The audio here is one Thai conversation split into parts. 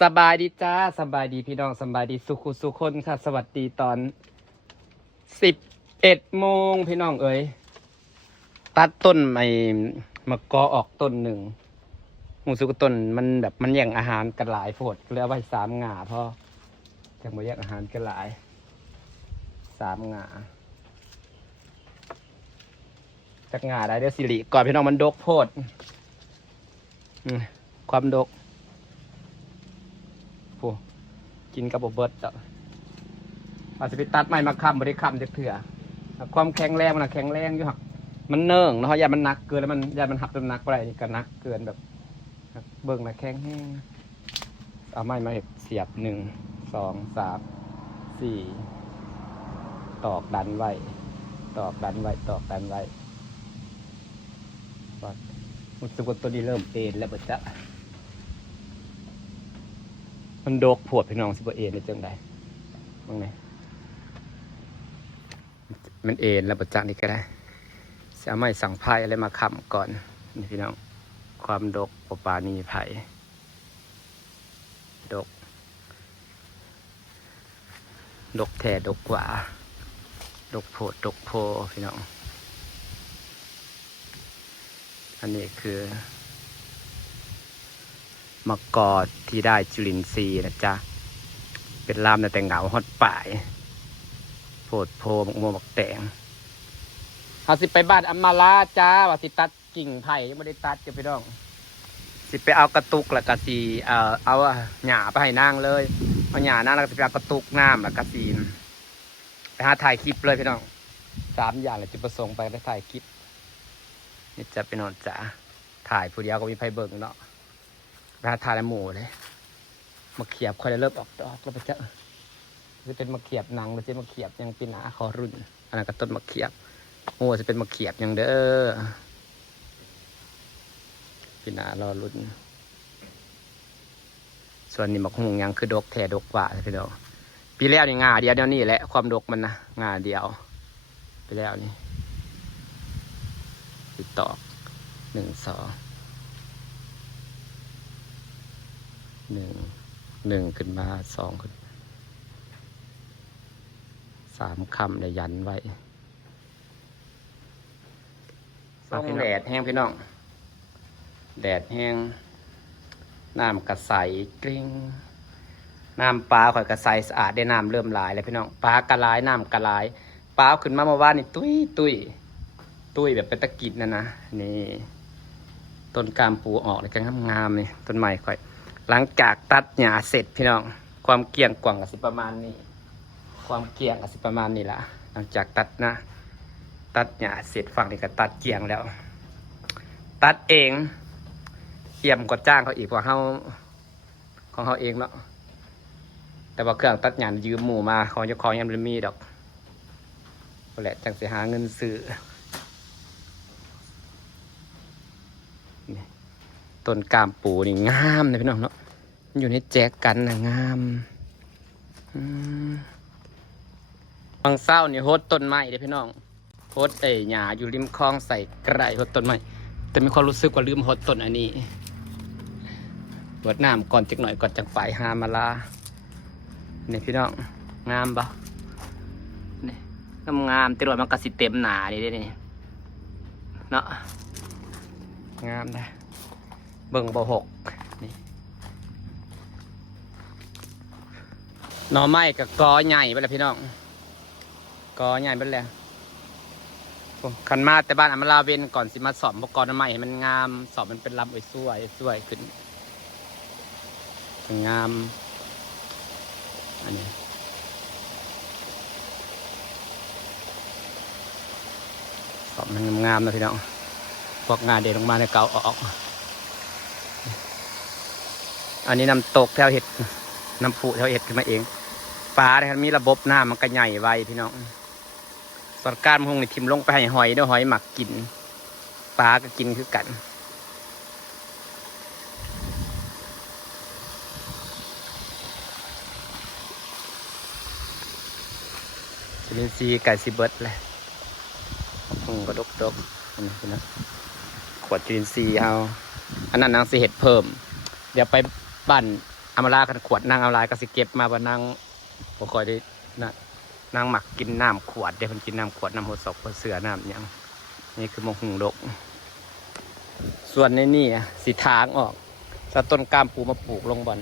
สบายดีจ้าสบายดีพี่น้องสบายดีสุคนค่ะสวัสดีตอน11 โมงพี่น้องเอ๋ยตัดต้นไอ้มะกอออกต้นหนึ่งหมูสุกต้นมันแบบมันแย่งอาหารกันหลายโพดเหลือไว้3 หง่าพอจังบ่แย่งอาหารกันหลาย3 หง่าจักหง่าได้เดี๋ยวสิริก่อนพี่น้องมันดกโพดความดกกินกับเบิร์ดจ้ะอาจจะไปตัดไม้มาค้ำบริค้ำจะเถื่อความแข็งแรงมันแข็งแรงอยู่หักมันเนิ่งเนาะยามันหนักเกินแล้วมันยามันหักจนหนักไปนี่ก็หนักเกินแบบเบิ่งนะแข็งแห้งเอาไม้มาเสียบ1 2 3 4ตอกดันไว้ตอกดันไว้ตอกดันไว้รู้สึกว่าตัวนี้เริ่มเอ็นแล้วปะจ๊ะมันโดกปวดพี่น้องสิบเอ็นในจังใดบ้างไหมมันเอ็นแล้วปะจ๊ะนี่ก็ได้จะไม่สั่งไพ่อะไรมาค้ำก่อนนี่พี่น้องความดกปานีไผ่ดกแท้ดกกว่าดกโพดดกโพพี่น้องอันนี้คือมะกอที่ได้จุลินทรีย์นะจ๊ะเป็นลามแต่เหงาฮอดป่ายโพดโพมะม่วงบักแตงเอาสิไปบ้านอัมมาลาจ้าว่าสิตัดกิ่งไผ่ยังไม่ได้ตัดจะไปน้องสิไปเอากระตุกแล้วก็สิเอาหญ้าไปให้นางเลยเอาหญ้านางแล้วก็สิไปเอากระตุกน้ำแล้วก็สิไปหาถ่ายคลิปเลยพี่น้อง3 อย่างเลยจุดประสงค์ไปได้ถ่ายคลิปนี่จะไปนอนจ้าถ่ายผู้เดียวก็มีไฟเบิ่งเนาะไปหาถ่ายแล้วหมูเลยมาเขียบค่อยได้เริ่มออกดอกแล้วไปเจอจะเป็นมะเขียบหนังหรือจะมะเขียบยังปีหนาคอรุ่นอันนั้นก็ต้นมะเขียบโอ้จะเป็นมะเขียบยังเด้อปีหนารอรุ่นส่วนนี้มะฮุงยังคือดกแท้ดกกว่าพี่น้องปีแล้วนี่งาเดียวนี่แหละความดกมันนะงาเดียวไปแล้วนี่ติดต่อ1 2 1ขึ้นมา2ขึ้น3 คำได้ยันไว้ต้องแดดแห้งพี่น้องแดดแห้งน้ำกระใสกริ้งน้ำปลาข่อยกระใสสะอาดได้น้ำเริ่มหลายแล้วพี่น้องปลากระลายน้ำกระลายปลาขึ้นมาเมื่อวานนี่ตุ้ยแบบเป็นตะกิดนะนี่ต้นกามปูออกเลยกันงามๆนี่ต้นใหม่ข่อยหลังจากตัดหญ้าเสร็จพี่น้องความเกี่ยงกว่างกับสิประมาณนี้ความเกี่ยงกับสิประมาณนี้ละหลังจากตัดหญ้าเสร็จฝั่งนี้ก็ตัดเกี่ยงแล้วตัดเองเขี่ยมกว่าจ้างเขาอีกกว่าของเขาเองเนาะแต่ว่าเครื่องตัดหญ้ายืมหมู่มาของเจ้าของยังไม่มีดอกก็แหละจังสิหาเงินซื้อต้นกามปูนี่งามเลยพี่น้องเนาะมันอยู่ในแจกันนะงามบางเศร้านี่โฮดต้นไม้เด้พี่น้องโฮดหญ้าอยู่ริมคลองใส่ไกรโฮดต้นไม้แต่มีความรู้สึกว่าลืมโฮดต้นอันนี้เวิดน้ำก่อนจักหน่อยก่อนจังไปหามาลานี่พี่น้องงามปะนี่งามติดรถมันกระสิเต็มหนาดินี่เนาะงามนะเบิ่งบ่6นี่หน่อไม้กับกอใหญ่ไปแล้วพี่น้องกอใหญ่ไปแล้วขันมาแต่บ้านอัมราเวนก่อนสิมาสอบพวกกอหน่อไม้ให้มันงามสอบมันเป็นลำสวยขึ้นงามอันนี้สอบมันงามนะพี่น้องพวกงานเด็ดลงมาในเก่าออกอันนี้น้ำตกแถวเห็ดน้ำผุแถวเห็ดขึ้นมาเองปลาเนี่ยมีระบบน้ำมันก็ใหญ่ไวพี่น้องส่วนการมงนี่ทิมลงไปให้หอยด้วยหอยหมักกินปลาก็กินคือกันจุลินทรีย์ไก่ซีเบิร์ดเลยก็ดกนะขวดจุลินทรีย์เอาอันนั้นนางสิเห็ดเพิ่มเดี๋ยวไปบ้าน อามาลากันขวดนางเอาลายก็สิเก็บมาบ่นางบ่ค่อยได้นะนางหมักกินน้ำขวดเดี๋ยวเพิ่นกินน้ำขวดน้ำหัวศอกหัวเสือน้ำหยังนี่คือมะฮุงดกส่วนในนี่สิทางออกถ้าต้นกล้ามปูมาปลูกลงบ่อน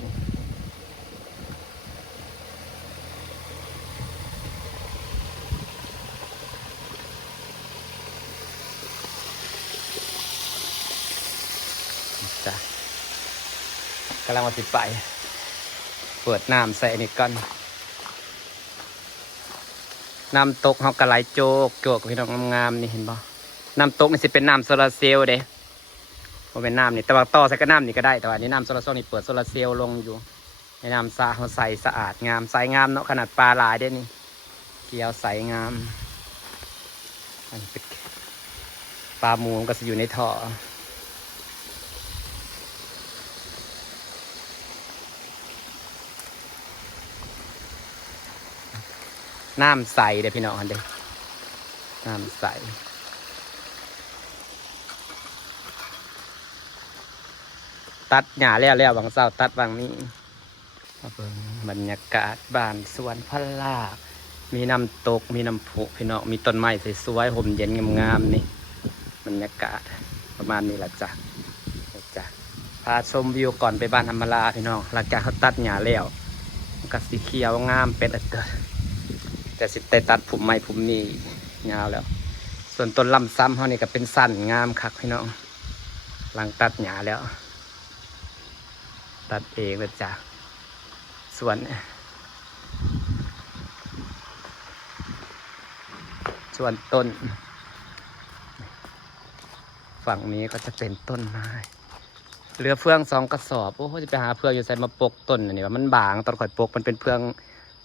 จ้ะกำลังมาสิไปเปิดน้ำใส่นี่ก่อนน้ำตกเขากระไหลโจกโจกพี่น้องงามๆนี่เห็นบ่น้ำตกนี่สิเป็นน้ำโซลาร์เซลล์เด้บ่เป็นน้ำนี่แต่ว่าต่อใส่กับน้ำนี่ก็ได้แต่ว่านี่น้ำโซลาร์เซลล์นี่เปิดโซลาร์เซลล์ลงอยู่ในน้ำสะเขาใสสะอาดงามใสงามเนาะขนาดปลาหลายเด้นี่เกียวใสงามอันเป็นปลาหมูก็จะอยู่ในท่อน้ำใสเด้พี่น้องอันเด้น้ำใสตัดหญ้าแล้วบางเศร้าตัดบางนี้บรรยากาศบ้านสวนพะลามีน้ำตกมีน้ำพุพี่น้องมีต้นไม้สวยๆห่มเย็นงามๆนี่บรรยากาศประมาณนี้แหละจ้ะพาชมวิวก่อนไปบ้านธรรมราพี่น้องหลังจากเขาตัดหญ้าแล้วก็สีเขียวงามเป็นอันเดิมแต่สิได้ตัดผมใหม่ผมนี่ยาวแล้วส่วนต้นลำซ้ำเขานี่ก็เป็นสั้นงามคักพี่น้องหลังตัดหญ้าแล้วตัดเองเลยจ้ะส่วนต้นฝั่งนี้ก็จะเป็นต้นไม้เรือเฟือง2 กระสอบโอ้โหจะไปหาเฟืองอยู่ใส่มาปกต้นนี่ว่ามันบางตอนข่อยปกมันเป็นเฟือง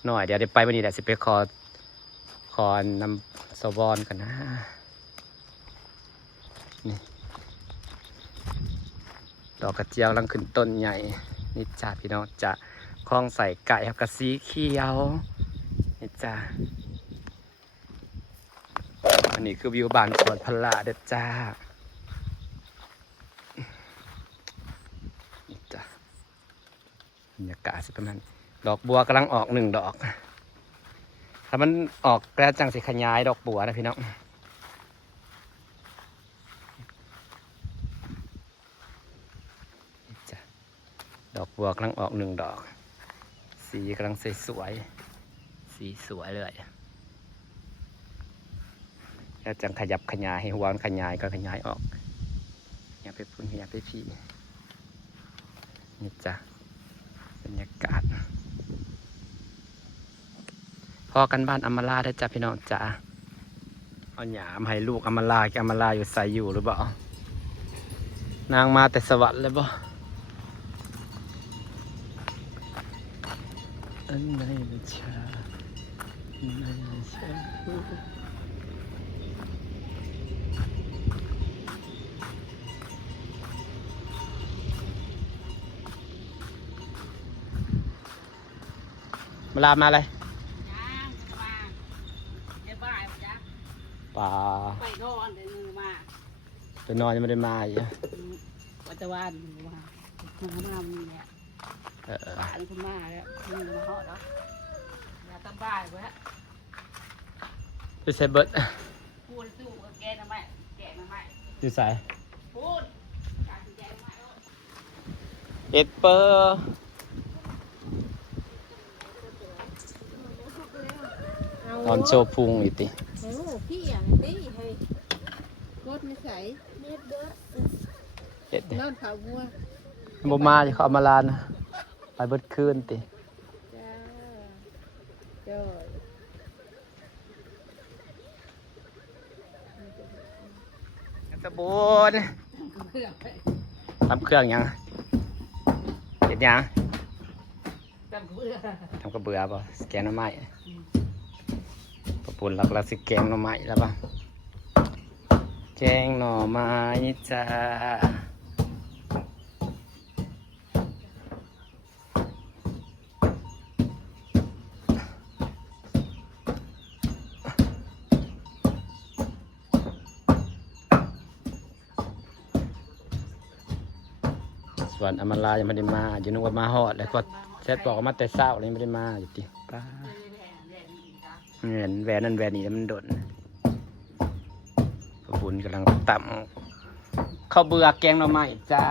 หน่อยเดี๋ยวไปวันนี้แหละสิไปขอนำสวอนกันนะนี่ดอกกระเจียวกำลังขึ้นต้นใหญ่นี่จ้าพี่น้องจะคลองใส่ไก่ครับกระสีเขียวนี่จ้าอันนี้คือวิวบ้านสวนพะลาเด็ดจ้านี่จ้าบรรยากาศสิประมาณดอกบัวกำลังออก1 ดอกถ้ามันออกแล้วจังสิขยายดอกบัวนะพี่น้องนี่จ้าดอกบัวกำลังออก1 ดอกสีกำลังสวยสีสวยเลยแล้วจังขยับขยายให้หัวมันขยายก็ขยายออกอย่าไปพุ่นอย่าไปพี่นี่จ้ะบรรยากาศพอกันบ้านอำมาลาได้จ้ะพี่น้องจ้ะเอาหยามให้ลูกอำมาลาแกอำมาลาอยู่ใส่อยู่หรือเปล่านางมาแต่สวรรค์เลยบ่อันไหนนะชาอันไหนนะชามาลามาเลยป่าไปนอนเดี๋ยวมือมาไปนอนยังไม่ได้มาอีกวัจวันมามีเนี่ยป่านี่คุณมาแล้วมือมาเหาะแล้วอย่าตั้งบ้านไว้ฮะไปใส่เบิร์ดพูดสู้กับแกทำไมแกทำไมอยู่ใส่พูดเอสเปอร์นอนโชว์พุงอีกติพี่อย่างนี้ให้รถไม่ใส่เม็ดเด้อนอนขาวัวบ่มาจะเขาเอามาลานไปเบิดคืนติจ้าสบูนทำเครื่องยังเห็นยังทำกระเบือป่ะสแกนหน่อไม้ปุ่นหลักๆสิแกงหน่อไม้แล้วป่ะแกงหน่อไม้จ้าสว วนอำมาลายังไม่ได้มาอยู่นึกว่ามาฮอดแล้วก็เสร็จบอกว่ามาแต่เช้าเลยไม่ได้มาอยู่ติป้าเงินแหวนนั่นแหวนนี่แล้วมันโดนบุญกำลังต่ำข้าวเบื่อแกงหน่อไม้จ้า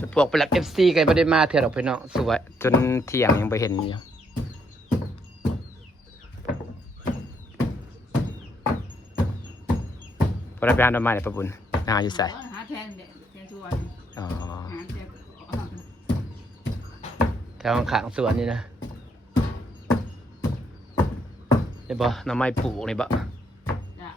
จะพวกไปรับ FC กันไม่ได้มาเถื่อนออกไปเนาะสวยจนเที่ยงยังไปเห็นอยู่พอได้ไปหาหน่อไม้เลยป้าบุญหาอยู่ใส่ หาแทนเด็กแทนชวน อ๋อ หาแทน แถวข้างๆสวนนี่นะนี่บ่หน่อไม้ปลูกนี่บ่ จ้ะ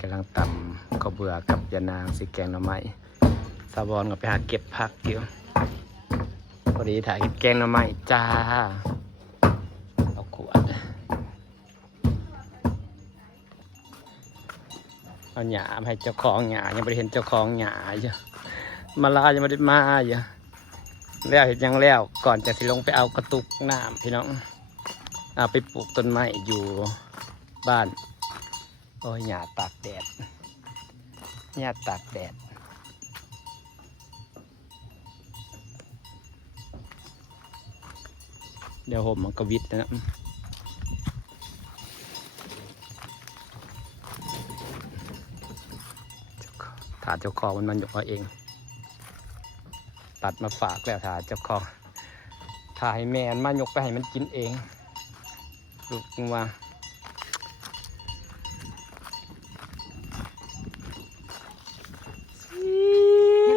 กำลังตำข้าวเบื่อกับยานางสีแกงหน่อไม้สาวอนก็ไปหาเก็บผักอยู่พอดีถ่ายแกงหน่อไม้จ้าเอาขวดเอาหยาให้เจ้าของหยายังไม่ได้เห็นเจ้าของหยาอยู่มาลายังไม่ได้มาอยู่แล้วเห็นยังแล้วก่อนจะสิลงไปเอากระตุกน้ำพี่น้องเอาไปปลูกต้นไม้อยู่บ้านโอ้ยหยาตากแดดหยาตากแดดเดี๋ยวผมมันก็วิดนะถาเจ้าของมันยกเอาเองตัดมาฝากแล้วถาเจ้าของถ่ายแม่มันมายกไปให้มันกินเองลูกว่า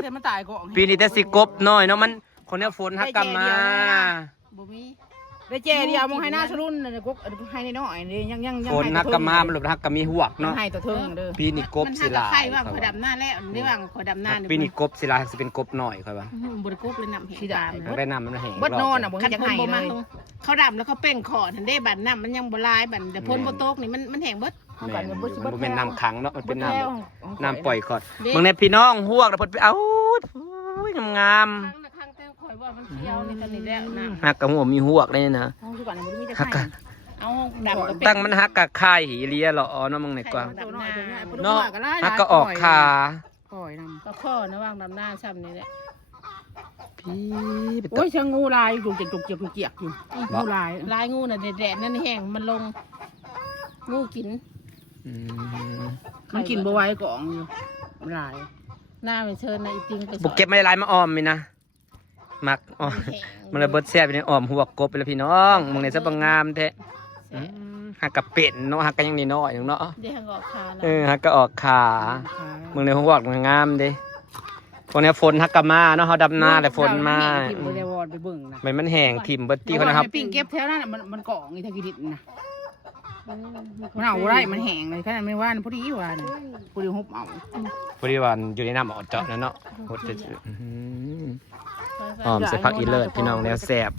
แต่มันตายก่อน ปีนี้แต่สิกบน้อยเนาะมันคนเนี้ยฝนฮักกลับมา บ่มีได้แจเดียวมองให้หน้าชรุ่นน่ะกบให้น้อยๆนี่ยัง ฝนฮักกลับมามันหลบฮักกลับมีหวกเนาะ ให้ตัวเทิงเด้อ ปีนี้กบศิลา ใครว่าขอดำหน้าแล้วนี่ว่าขอดำหน้า ปีนี้กบศิลาสิเป็นกบน้อยค่อยว่า บ่ได้กบเลยนำเหตุการณ์ ได้นำมันแห้ง บดนอนอ่ะบ่จักให้เลยเขาดำแล้วเขาเป้งขอทันได้บัดน้ำมันยังบ่ลายบัดแต่พ่นบ่ตกนี่มันแห้งเบิด แม่นมันบ่เป็นน้ำขังเนาะมันเป็นน้ำปล่อยขอดมึงในพี่น้องหวกแล้วเพิ่นไปเอาอุ้ยงาม ข้างแต่คอยว่ามันเขียวนี่ตอนนี้แล้วน้ำ ฮักกับหัวมีหวกเลยนะ ห้องทุกวันมันมีแต่ ฮักกะ เอาดำก็เป็น ตั้งมันฮักกะไข่เลียหรอเนาะมึงในกว่า ดำหน้า เนาะฮักก็ออกขา คอยนำก็ข้อนะว่างดำหน้าซ้ำนี่แหละ พี่ไปต โอ้ยช่างงูลายอยู่จุกเจียกอยู่งูลายงูน่ะแดดนั่นแห้งมันลงงูกิน มันกินบวายกล่องอยู่ลายหน้าไปเชิญในอีติงไป บุกเก็บไม่ลายมาออมมีนะมักออมมันเลยเบิดแซ่บไปในออมหัวกบไปแล้วพี่น้องมึงในสะบังงามแท้ฮักกะเป็ดเนาะฮักกะยังนี่น้อยเนาะ เดี๋ยวออกขาแล้ว ฮักกะออกขามึงในหัวกมันงามเด้พวกนี้ฝนฮักกะมาเนาะเขาดำนาแต่ฝนมา ทิมไปเดวอดไปเบิ่งนะ มันแห้งทิ่มเบิดตี้เขานะครับ ปิ้งเก็บแถวนั้นมันกล่องอีทากิดิตนะมันเอาไรมันแห้งเลยขนาดไม่ว่าพอดีว่าพอดีฮุบเอา บริวารอยู่ในน้ำออดเจาะนั่นเนาะโคตรจะหอมใส่ผักอีเลิศพี่น้องแนวแสบ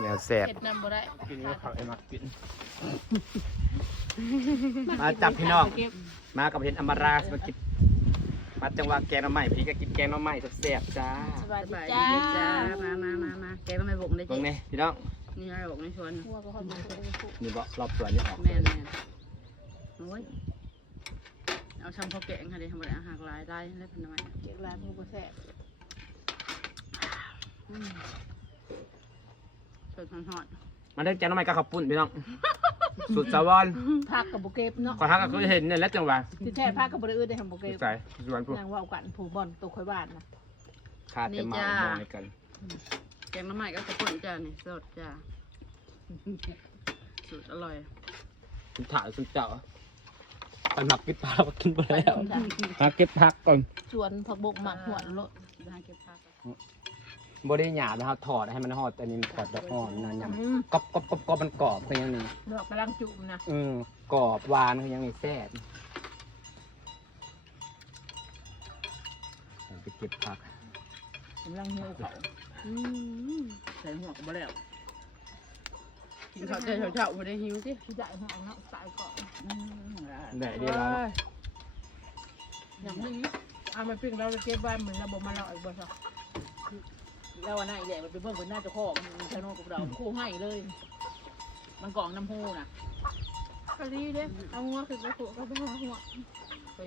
แนวแสบ เห็ดน้ำบ่ได้ กินผักไอ้มักกินมาจับพี่น้องมากับเห็นอมราสมากินมาจังหวะแกงหน่อไม้พี่ก็กินแกงหน่อไม้แสบจ้า สบายดีจ้ามาแกก็ไม่บกเลย ตรงนี้พี่น้อง นี่ไงบกในชวน นี่บ่รอบสวนนี่ออก แม่โอ้ยเอาชำข้าวแกงค่ะเดี๋ยวทำอะไรอาหารลายได้แล้วเป็นทำไมเก็บลายมือแซ่บเปิดทอด มันได้แกงหน่อไม้กับข้าวปุ้นพี่น้องสุดสวรรค์ ผักกับบุเก็บเนาะ ขอทักก็เคยเห็นเนี่ยแล้วจังหวะ ที่แท้ผักกับบริอื่นได้ทำบุเก็บ ใส่สวนพวก นางว่ากันผูบอลตัวข่อยบ้านนะ ขาดแต่หมามองกัน แกงน้ำใหม่ก็กระปุกจ้านี่สดจ้าสุดอร่อย คุณถ่ายคุณเจ้าไปหมักกินปลาเรากินไปแล้วมาเก็บผักก่อน ชวนผักบกหมักหัวโลได้เก็บผัก บ่ได้หยาบนะครับถอดให้มันหอดแต่นี่มันถอดดอกอ่อนนะยำกรอบมันกรอบคือยังนี่ ดอกกำลังจุ่มนะ กรอบหวานคือยังนี่แซ่บไปเก็บผัก กำลังหิวเขาใส่หัวกับบ่แล้วกินข้าวเช้าไม่ได้หิวสิที่ได้หัวเนาะตายก่อน ได้ดีแล้ว อย่างนี้เอามาปิ้งเราจะเก็บไว้เหมือนเราบอกมาเราอีกบ่ซะแล้ววันไหนแหละมันเป็นเพิ่มเป็นหน้าเจ้าของมันชะโนกับเราคู่ให้เลย มันกล่องน้ำหูน่ะ พอดีเด้เอางัวขึ้นไปผูกกับไปหาหัว ไป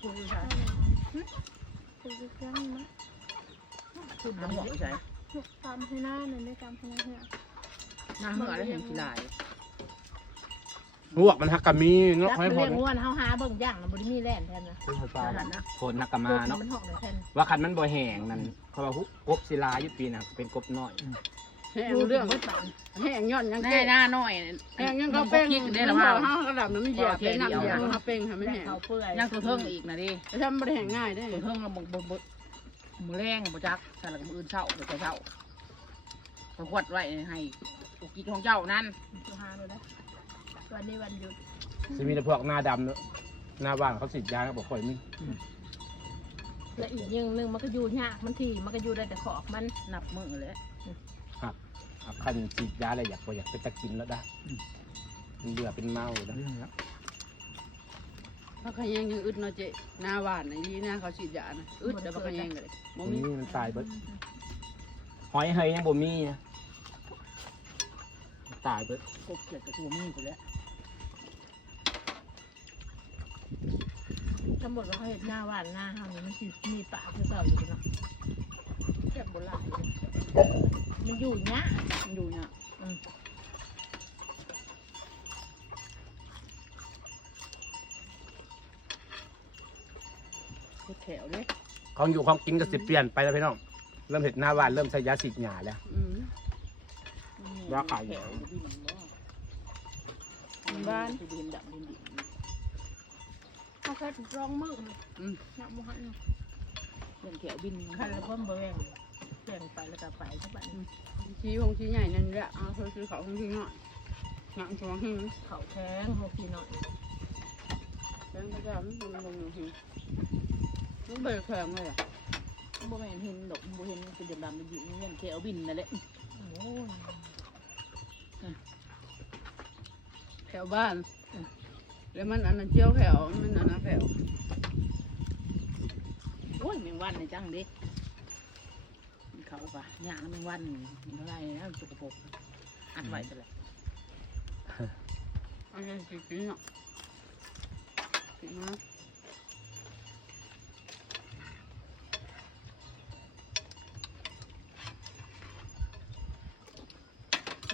พูดใช่ คือจะยังนะ พูดหัวใช่ ตามให้หน้าหนึ่งได้ตามให้หน้าเนี่ย น้ำเหือแล้วเห็นกี่ลาย หวกมันฮักกะมีเนาะ จัก ให้พอ เรื่องง่วนเฮาหาเบิ่งย่างน่ะบ่ได้มีแล่นแทนนะ เป็นปลา นั่นนะ โคนฮักกะมาเนาะ มันห้องได้แทน ว่าคันมันบ่แห้งนั่นเขาว่าหุกบศิลาอยู่ปีน่ะเป็นกบน้อย แห้งเรื่องแห้งย้อนยัง แน่ เก่ หน้าน้อย แห้งยังก็เป้ง ได้ละว่า ห้ากระดับน้ำมันเหยียบเลยน้ำเหยียบเขาเป้งทำไม่แห้ง เขาเปื่อยยังตัวเทิงอีกนะดิ แต่ถ้าไม่ได้แห้งง่ายได้ ตัวเทิงเราบ่มือแรงบ่จักใส่แล้วก็มืออื่นเช้าเดี๋ยวจะเช้าตะขวดไว้ให้อุกิของเจ้านั่น จะหาเลยนะวันนี้วันหยุด สิมีแต่พวกหน้าดำเนาะหน้าบ้านเขาฉีดยาก็บ่ค่อยมี และอีกอย่างหนึ่งมันก็อยู่ยากมันทีมันก็อยู่ได้แต่ขอบมัน นับมือเลย คันฉีดยาอะไรอยากไปตะกินแล้วได้มันเบื่อเป็นเมาแล้ว เขาขยันยังอึดเนาะเจ๊หน้าหวานนะยี่หน้าเขาฉีดยานะอึดเดี๋ยวเขาขยันกันเลยม นี่ มี มันตายเบิดหอยเฮยยังบ่มีนะตายเบิด กบเกล็ดกับตัวมีไปแล้ว ทั้งหมดเราเห็นหน้าหวานหน้าเฮานี่มันมีป่าคือเก่าอยู่เนาะ แค่โบราณ มันอยู่ยาก มันดูเนี่ยแถวเลย ของอยู่ของกินก็สิเปลี่ยนไปแล้วพี่น้องเริ่มเห็ดหน้าบ้านเริ่มใช้ยาฉีดหญ้าแล้ว ว่าขาย แถวดินบ้านดินดำดินดิน เขาแค่รองมือหนักมากเนาะ เรื่องแถวบิน คันแล้วก็บ่แบ่งแบ่งไปแล้วก็ไปใช่ปะ ชี้ของชี้ใหญ่นั่นแหละเอาเขาซื้อเขาของชี้น้อยงานช่วงหิ้ง เขาแข้งหัวพี่หน่อย แบงค์กระจำมันลงหิ้งมันเบิกแข็งเลยอ่ะ บ่แม่นเห็นดอกบ่เห็นเป็นดำๆมันอยู่เรื่องแถวบินนั่นแหละ โอ้ย แถวบ้านแล้วมันอันนั้นเจียวแถวมันอันนั้นแถว โอ้ยแมงวันในจังดิเขาปะหยางแมงวันเท่าไรนะสกปรกอัดไว้ไปเลย อันนี้กินเนาะกินนะ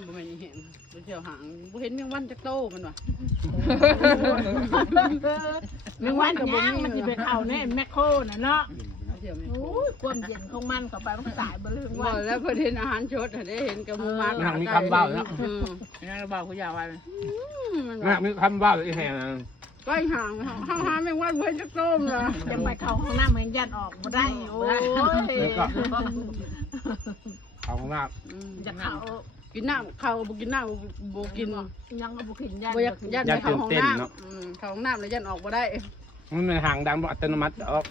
บ่ไม่เห็นไปเที่ยวหางบ่เห็นแมงวันจักโตมันว่ะ แมงวันย่างมันสิเป็นเอาแน่แมคโครน่ะเนาะ เที่ยวแมง โอ้ยความเย็นของมันเข้าไปมันก็ตายบ่เลย บ ว่า อกแล้วเพิ่นเห็นอาหารชดได้เห็นกับหมูมาก มีคำเบ้าแล้ว นี่เราบอกคุณยาวไว้ มีคำเบ้าอีกแห่ง ใกล้ห่างหาแมงวันเพิ่นจักโตมเลย จะไปเข้าห้องน้ำมันยันออกบ่ได้โอ้ย เขามาก จะเข้า กินน้ำเขาบ่กินน้ำบ่กิน ยังก็บ่ขึ้นยัน บ่อยากยันไปเข้าห้องน้ำเข้าห้องน้ำแล้วยันออกบ่ได้ มันเป็นหางดังอัตโนมัติออก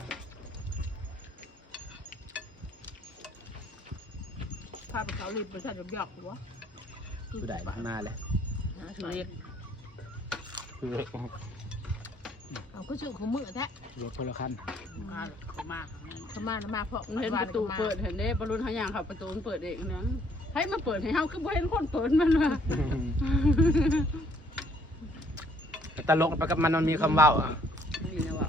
พาไปเขารีบไปใส่หยอกๆวะ ผู้ใดมาเลย ชื่อเรียก คือ เอาก็ชื่อของมือแท้ รถคนละคัน มาเขามา เขามาเพราะ เห็นประตูเปิดเห็นเด้บรรลุทางย่างเข้าประตูมันเปิดเองเนี่ยให้มาเปิดให้เฮาคือบ่เห็นคนเปิดมันว่ะ ตลกไปกับมันมีคำเบ้า นี่นะว่า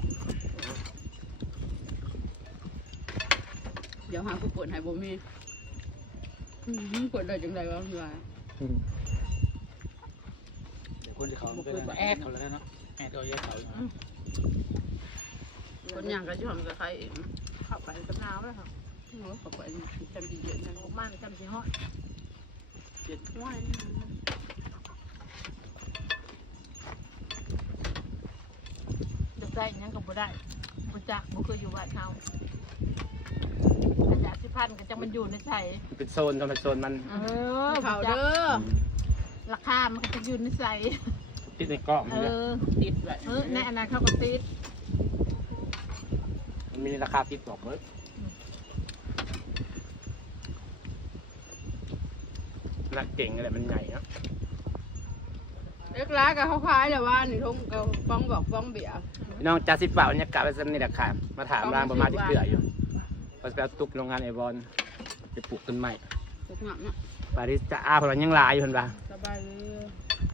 เดี๋ยวหาผู้เปิดให้บ่มีเปิดได้จังได๋วะพี่ว่า คนที่เขาเป็นแอดเขาแล้วเนาะแอดเขาเยอะเขา คนย่างก็ยอมกับใครเอง เข้าไปกับน้ำแล้วค่ะ โอ้ขอบไปจำดีเยอะจัง ออกมาจำสิฮอด เจ็ดห้วย จะได้ยังก็บ่ได้บ่จักบ่เคยอยู่บ้านเฮาอาจารย์สิพันก็จังมันอยู่ในใส่ เป็นโซนทำเป็นโซนมัน เขาเด้อ ราคามันก็จะอยู่ในใส่ ติดในกล้อง ติดไว้ ในอนาคตเขาก็ติด มันมีราคาติดบอกเลยน่าเก่งอะไรมันใหญ่เนาะ เล็กล้ากับเขาขายแล้วว่านี่ทงกับป้องบอกป้องเบียร์ น้องจ่าสิฝ่าบรรยากาศไปสันนี่แหละค่ะมาถามร้านประมาณที่เกลืออยู่พอไปเอาตุกโรงงานไอบอลไปปลูกต้นไม้ ทุกหนักเนาะ ปาริสจะอาเพราะมันยังลายอยู่เห็นปะ สบายเลย